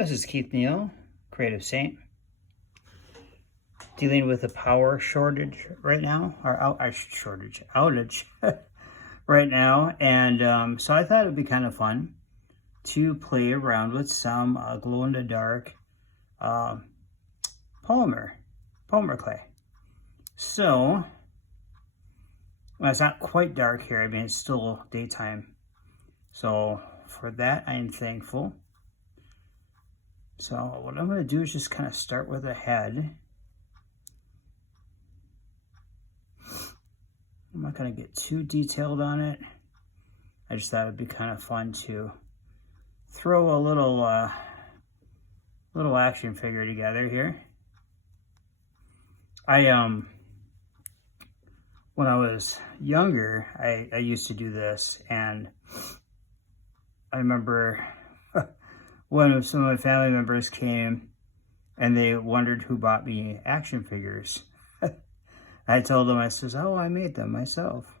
This is Keith Neal, Creative Saint, dealing with a power shortage right now, or outage right now. And so I thought it would be kind of fun to play around with some glow-in-the-dark polymer clay. So, well, it's not quite dark here. I mean, it's still daytime. So for that, I'm thankful. So what I'm going to do is just kind of start with a head. I'm not going to get too detailed on it. I just thought it'd be kind of fun to throw a little action figure together here. When I was younger, I used to do this, and I remember when some of my family members came and they wondered who bought me action figures. I told them, I says, oh, I made them myself.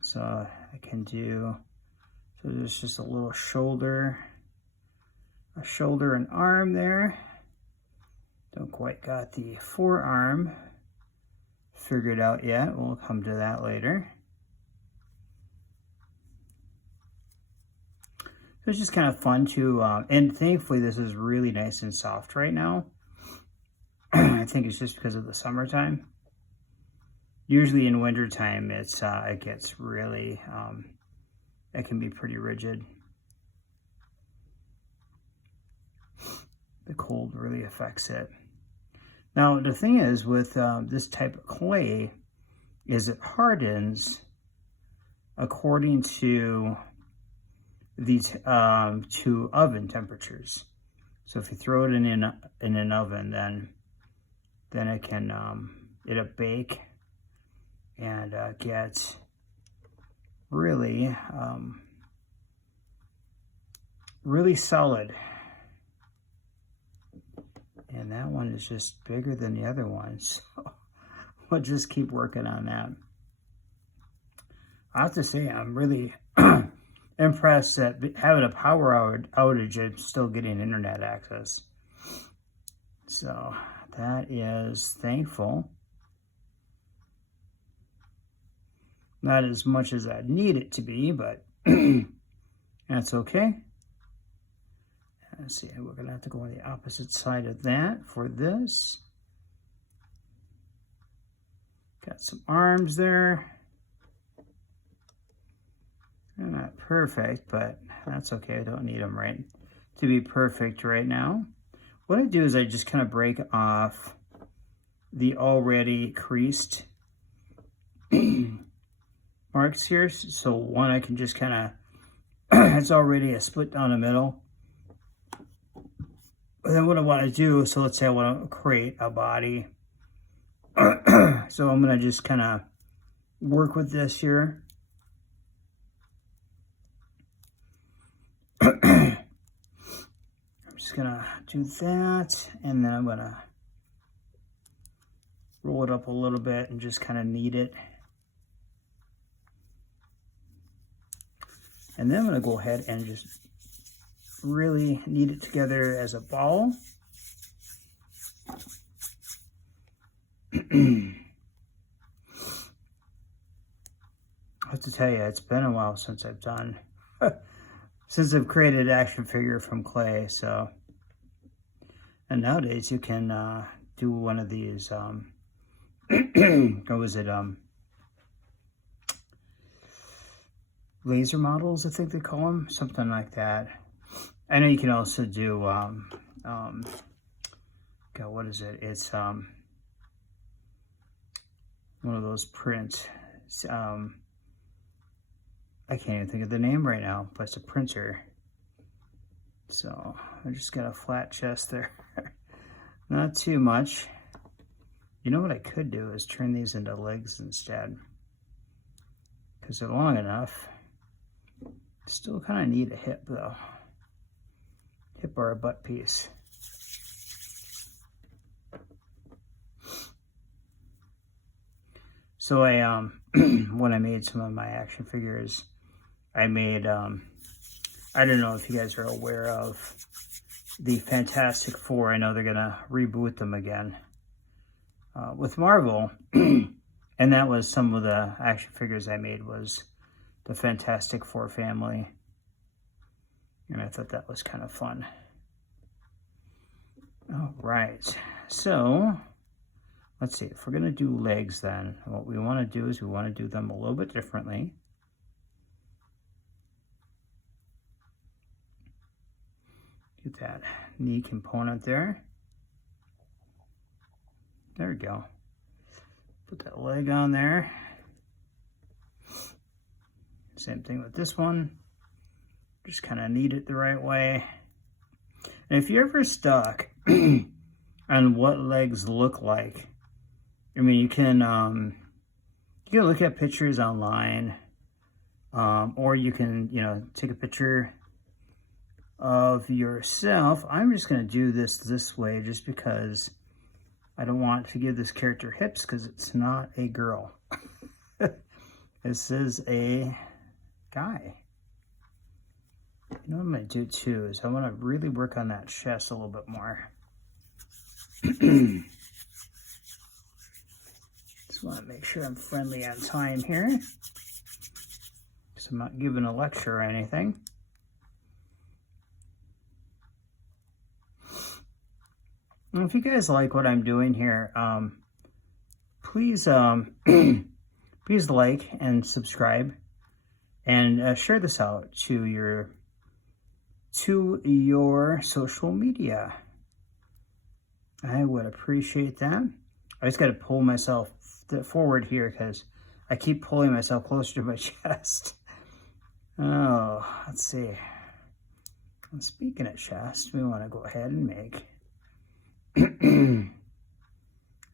So I can do, so there's just a little shoulder and arm there. Don't quite got the forearm figured out yet. We'll come to that later. It's just kind of fun to, and thankfully this is really nice and soft right now. I think it's just because of the summertime. Usually in wintertime, it gets really, it can be pretty rigid. The cold really affects it. Now the thing is with this type of clay is it hardens according to the to oven temperatures. So if you throw it in an oven, then it can it'll bake and get really really solid. And that one is just bigger than the other one, so we'll just keep working on that. I have to say, I'm really impressed that having a power outage, I'm still getting internet access. So that is thankful. Not as much as I need it to be, but that's okay. Let's see, we're going to have to go on the opposite side of that for this. Got some arms there. They're not perfect, but that's okay. I don't need them right to be perfect right now. What I do is I just kind of break off the already creased marks here. So one, I can just kind of, it's already a split down the middle. And then what I want to do, so let's say I want to create a body. So I'm going to just kind of work with this here. I'm just going to do that, and then I'm going to roll it up a little bit and just kind of knead it. And then I'm going to go ahead and just really knead it together as a ball. I have to tell you, it's been a while since I've done, since I've created an action figure from clay. So, and nowadays you can do one of these, what was it, laser models, I think they call them, something like that. I know you can also do, God, what is it? It's one of those prints. I can't even think of the name right now, but it's a printer. So I just got a flat chest there. Not too much. You know what I could do is turn these into legs instead, because they're long enough. Still kind of need a hip though. Hip or a butt piece. So I when I made some of my action figures, I made I don't know if you guys are aware of the Fantastic Four. I know they're going to reboot them again with Marvel. And that was some of the action figures I made was the Fantastic Four family. And I thought that was kind of fun. All right. So let's see. If we're going to do legs then, what we want to do is we want to do them a little bit differently. Get that knee component there. There we go. Put that leg on there. Same thing with this one. Just kind of knead it the right way. And if you're ever stuck on what legs look like, I mean, you can look at pictures online, or you can, take a picture of yourself. I'm just going to do this way just because I don't want to give this character hips because it's not a girl. This is a guy. You know what I'm going to do too is I want to really work on that chest a little bit more. Just want to make sure I'm friendly on time here, because I'm not giving a lecture or anything. And if you guys like what I'm doing here, please please like and subscribe, and share this out to your social media. I would appreciate that. I just got to pull myself forward here because I keep pulling myself closer to my chest. Oh, let's see. And speaking of chest, we want to go ahead and make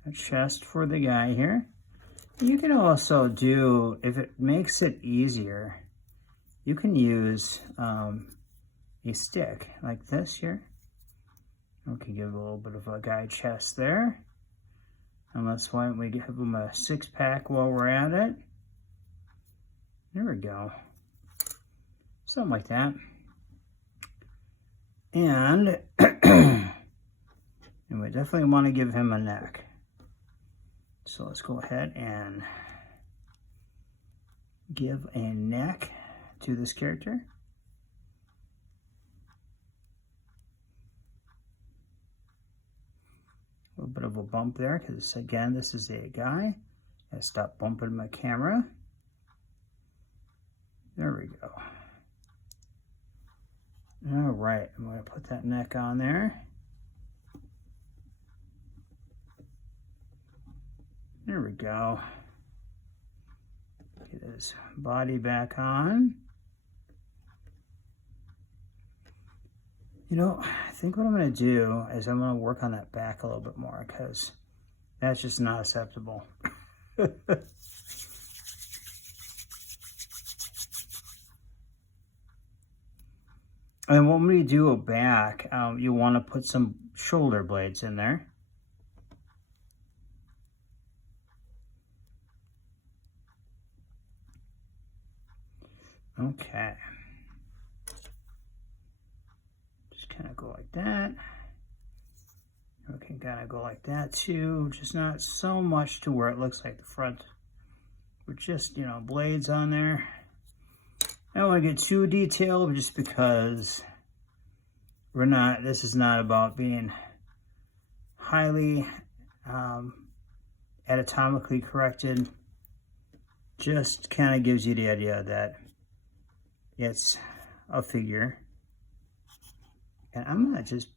a chest for the guy here. You can also do, if it makes it easier, you can use a stick like this here. We can give a little bit of a guy chest there. And why don't we give him a 6-pack while we're at it. There we go. Something like that. And we definitely want to give him a neck. So let's go ahead and give a neck to this character. A little bit of a bump there because, again, this is a guy. I stop bumping my camera. There we go. All right, I'm going to put that neck on there. There we go. Get his body back on. I think what I'm going to do is I'm going to work on that back a little bit more because that's just not acceptable. And when we do a back, you want to put some shoulder blades in there. Okay. Just kind of go like that. We can kind of go like that too, just not so much to where it looks like the front. We're just, blades on there. I don't want to get too detailed just because this is not about being highly anatomically corrected. Just kind of gives you the idea that it's a figure. And I'm going to just,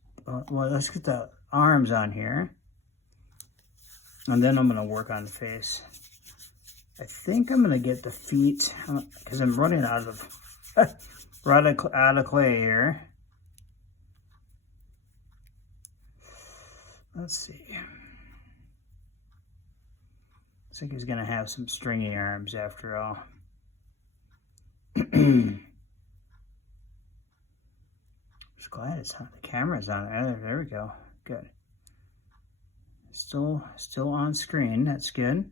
let's get the arms on here. And then I'm going to work on the face. I think I'm going to get the feet, because I'm running out of clay here. Let's see. Looks like he's going to have some stringy arms after all. Just glad it's on. The camera's on there. There we go. Good. Still on screen. That's good.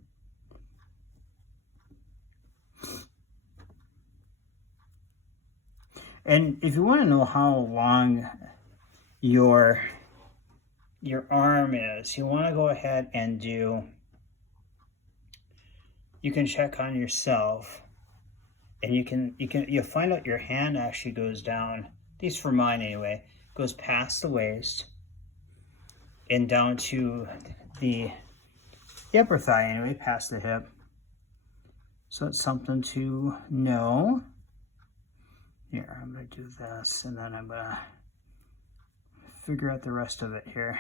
And if you want to know how long your arm is, you want to go ahead and you can check on yourself, and you'll find out your hand actually goes down, at least for mine anyway, goes past the waist and down to the upper thigh anyway, past the hip. So it's something to know. Here, I'm going to do this, and then I'm going to figure out the rest of it here.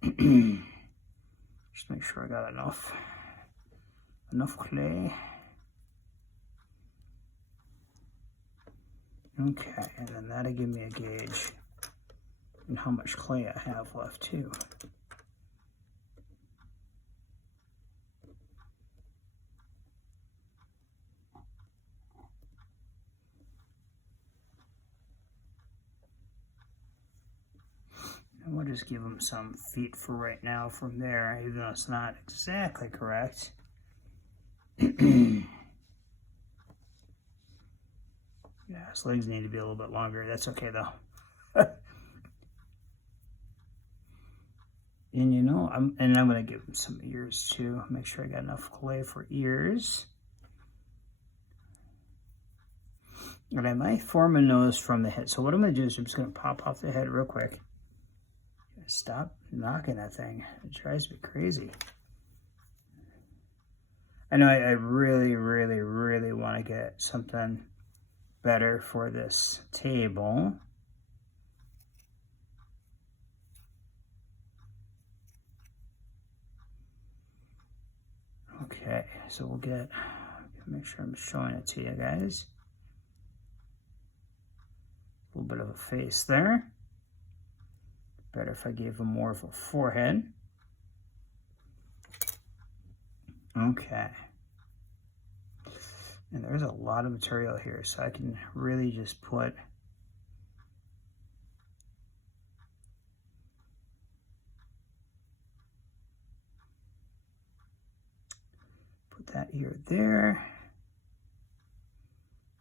Just make sure I got enough clay. Okay, and then that'll give me a gauge and how much clay I have left too. And we'll just give them some feet for right now from there, even though it's not exactly correct. Yeah, his legs need to be a little bit longer. That's okay though. And you know, I'm gonna give him some ears too. Make sure I got enough clay for ears. And I might form a nose from the head. So what I'm gonna do is I'm just gonna pop off the head real quick. Stop knocking that thing. It drives me crazy. I know I really, really, really want to get something better for this table. Okay, so we'll make sure I'm showing it to you guys. A little bit of a face there. Better if I gave him more of a forehead. Okay. And there's a lot of material here, so I can really just put that ear there.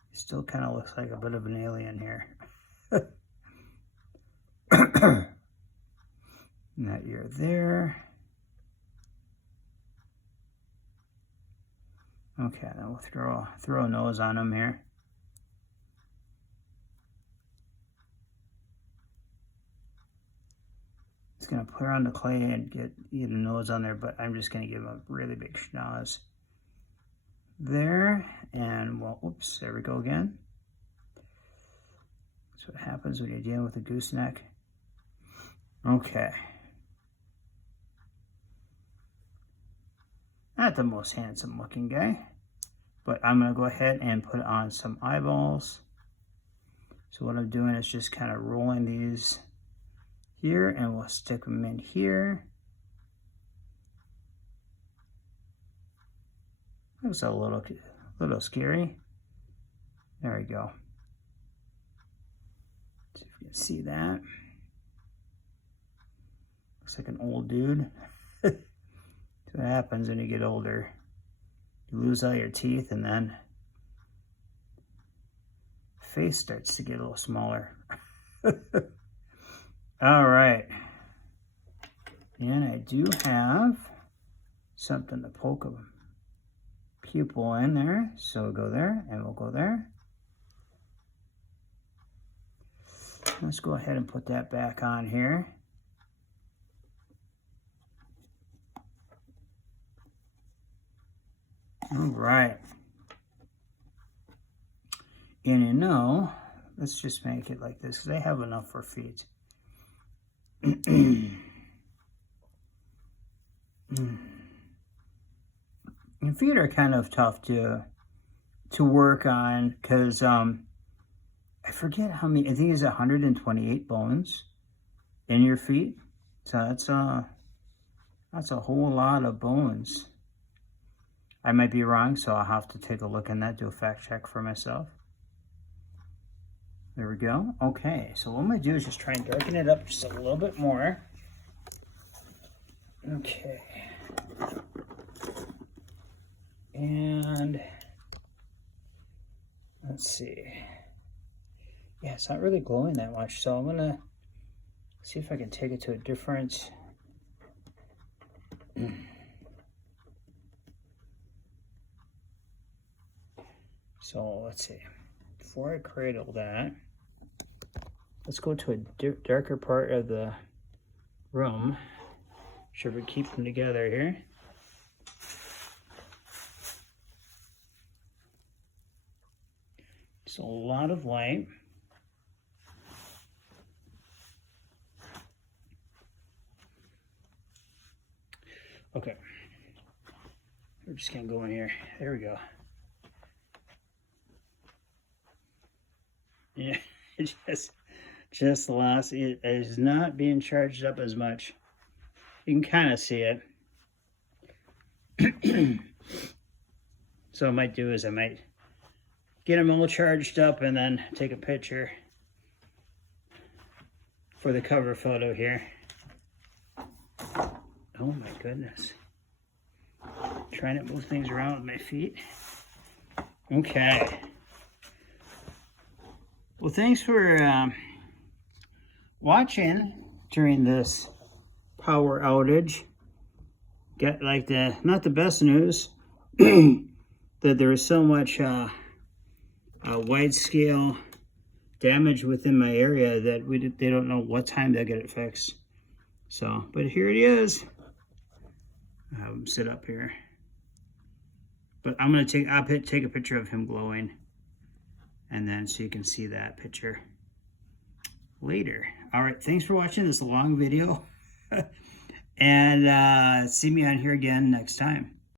He still kind of looks like a bit of an alien here. And that ear there. Okay, then we'll throw a nose on him here. It's gonna put on the clay and get a nose on there, but I'm just gonna give him a really big schnoz there. And well, oops, there we go again. That's what happens when you're dealing with a gooseneck. Okay. Not the most handsome looking guy, but I'm gonna go ahead and put on some eyeballs. So what I'm doing is just kind of rolling these here, and we'll stick them in here. Looks a little scary. There we go. See if you can see that. Looks like an old dude. That's what happens when you get older. You lose all your teeth, and then face starts to get a little smaller. All right. And I do have something to poke a pupil in there. So we'll go there, and we'll go there. Let's go ahead and put that back on here. All right. And you know, let's just make it like this, because I have enough for feet. And feet are kind of tough to work on, because I forget how many, I think it's 128 bones in your feet. So that's a whole lot of bones. I might be wrong, so I'll have to take a look in that, do a fact check for myself. There we go. Okay, so what I'm going to do is just try and darken it up just a little bit more. Okay. And let's see. yeah, it's not really glowing that much. So I'm gonna see if I can take it to a different. So let's see. Before I cradle that, let's go to a darker part of the room. Sure, we keep them together here. So a lot of light. Okay, we're just gonna go in here. There we go. Yeah, it just lost. It is not being charged up as much. You can kind of see it. So what I might do is I might get them all charged up and then take a picture for the cover photo here. Oh my goodness. Trying to move things around with my feet. Okay. Well, thanks for watching during this power outage. Got like not the best news that there is so much wide scale damage within my area that they don't know what time they'll get it fixed. So, but here it is. I'll have him sit up here. But I'm gonna take a picture of him glowing, and then so you can see that picture later. All right, thanks for watching this long video, and see me on here again next time.